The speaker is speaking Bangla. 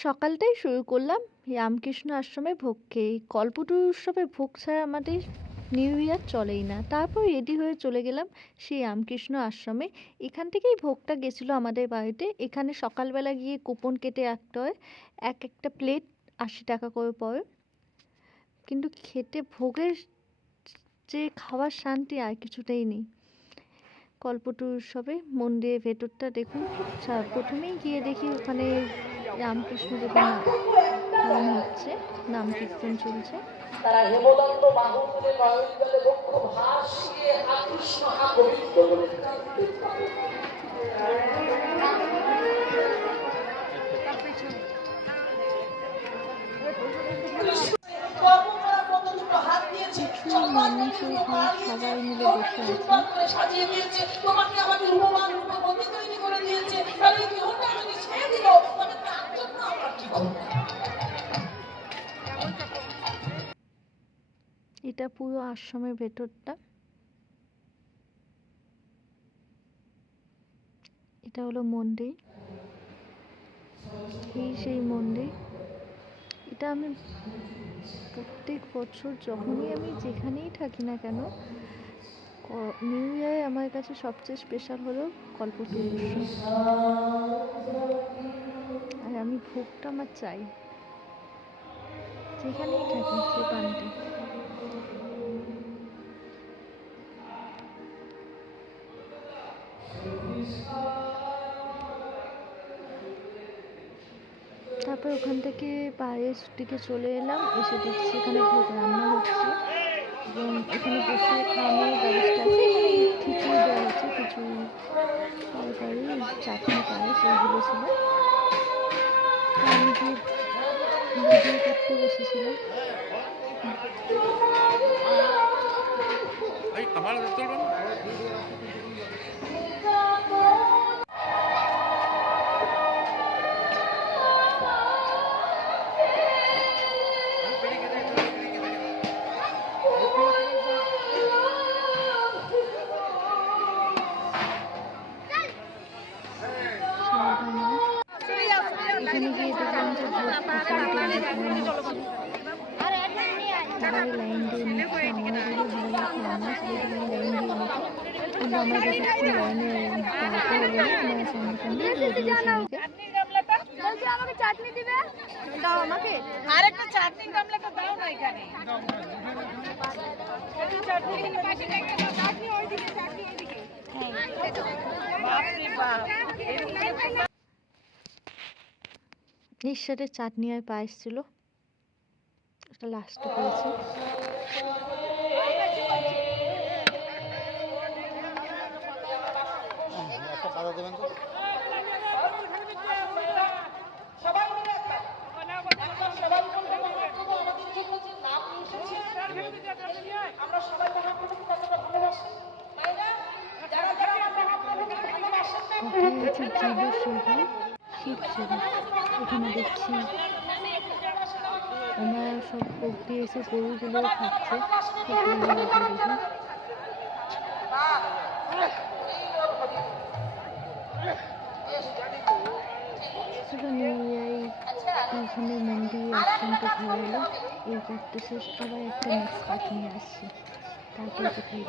সকালটাই শুরু করলাম রামকৃষ্ণ আশ্রমে ভোগ খেয়ে। কল্পতরু উৎসবে ভোগ ছাড়া আমাদের নিউ ইয়ার চলেই না। তারপর রেডি হয়ে চলে গেলাম সেই রামকৃষ্ণ আশ্রমে। এখান থেকেই ভোগটা গেছিলো আমাদের বাড়িতে। এখানে সকালবেলা গিয়ে কুপন কেটে রাখতে হয়। একটা প্লেট ৮০ টাকা করে পড়ে। কিন্তু খেতে ভোগের যে খাওয়ার শান্তি আর কিছুতেই নেই। কল্পতরু উৎসবে মন্দিরের ভেতরটা দেখুন। প্রথমেই গিয়ে দেখি ওখানে রামকৃষ্ণ দেবের নাম হচ্ছে, নাম কীর্তন চলছে। তারা হেমদন্ত বাহু তুলে নয়ন জলে বক্ষ ভাসিয়ে হা কৃষ্ণ হা গোবিন্দ বলে মানুষ সবাই মিলে বসে আছে। সাজিয়ে দিয়েছে তোমাকে আমাকে উপমান রূপবতী তৈরি করে দিয়েছে। তাহলে কি হলো আমাকে ছেড়ে দিল, তবে তার জন্য আমরা কি করব? এটা পুরো আশ্রমের ভেতরটা। এটা হলো মন্দির। এই সেই মন্দির। এটা আমি প্রত্যেক বছর যখনই আমি যেখানেই থাকি না কেন, নিউ ইয়ারে আমার কাছে সবচেয়ে স্পেশাল হলো কল্পতরু উৎসব। আর আমি ভোগটা আমার চাই, যেখানেই থাকি সে প্রান্তে। তারপর ওখান থেকে বাইরের দিকে চলে এলাম। এসে দেখছি এখানে ভোগ রান্না হচ্ছে এবং এখানে বসে খাওয়ানোর ব্যবস্থা আছে। এখানে খিচুড়ি দেওয়া হচ্ছে, খিচুড়ি, তরকারি, চাটনি, পায়েস এইগুলো ছিল। আমি গিয়ে ভিডিও করতে বসেছিলাম। এখানে গিয়ে দেখলাম যে সবাই লাইন দিয়ে নিচ্ছে। আমার যদি ভালো খাওয়ানো সেখানে লাইন দিয়ে নিচ্ছে, কিন্তু আমার যতক্ষণ লাইনে দাঁড়াতে হবে না, আমার সঙ্গে সঙ্গে দিয়ে দিয়েছে আমাকে। আমাকে চাটনি দিবে, দাও আমাকে আরেকটা চাটনি গামলাটা দাও না এখানে। চাটনি ওইদিকে, চাটনি ওইদিকে। বাপ রে বাপ। এর সাথে চাটনি আর পায়েস ছিল, এটা লাস্টে পেয়েছি। শিব সেবা। এখানে দেখছি ওনারা সব ভোগ দিয়ে এসে গরুগুলো খাচ্ছে, খুব ভালো লাগলো দেখে। এইখানে মন্দির আশ্রমটা ঘোরা হলো। এই করতে শেষ, আবার একটা নেক্সট পার্ট নিয়ে আসছি। তারপরে কোথায়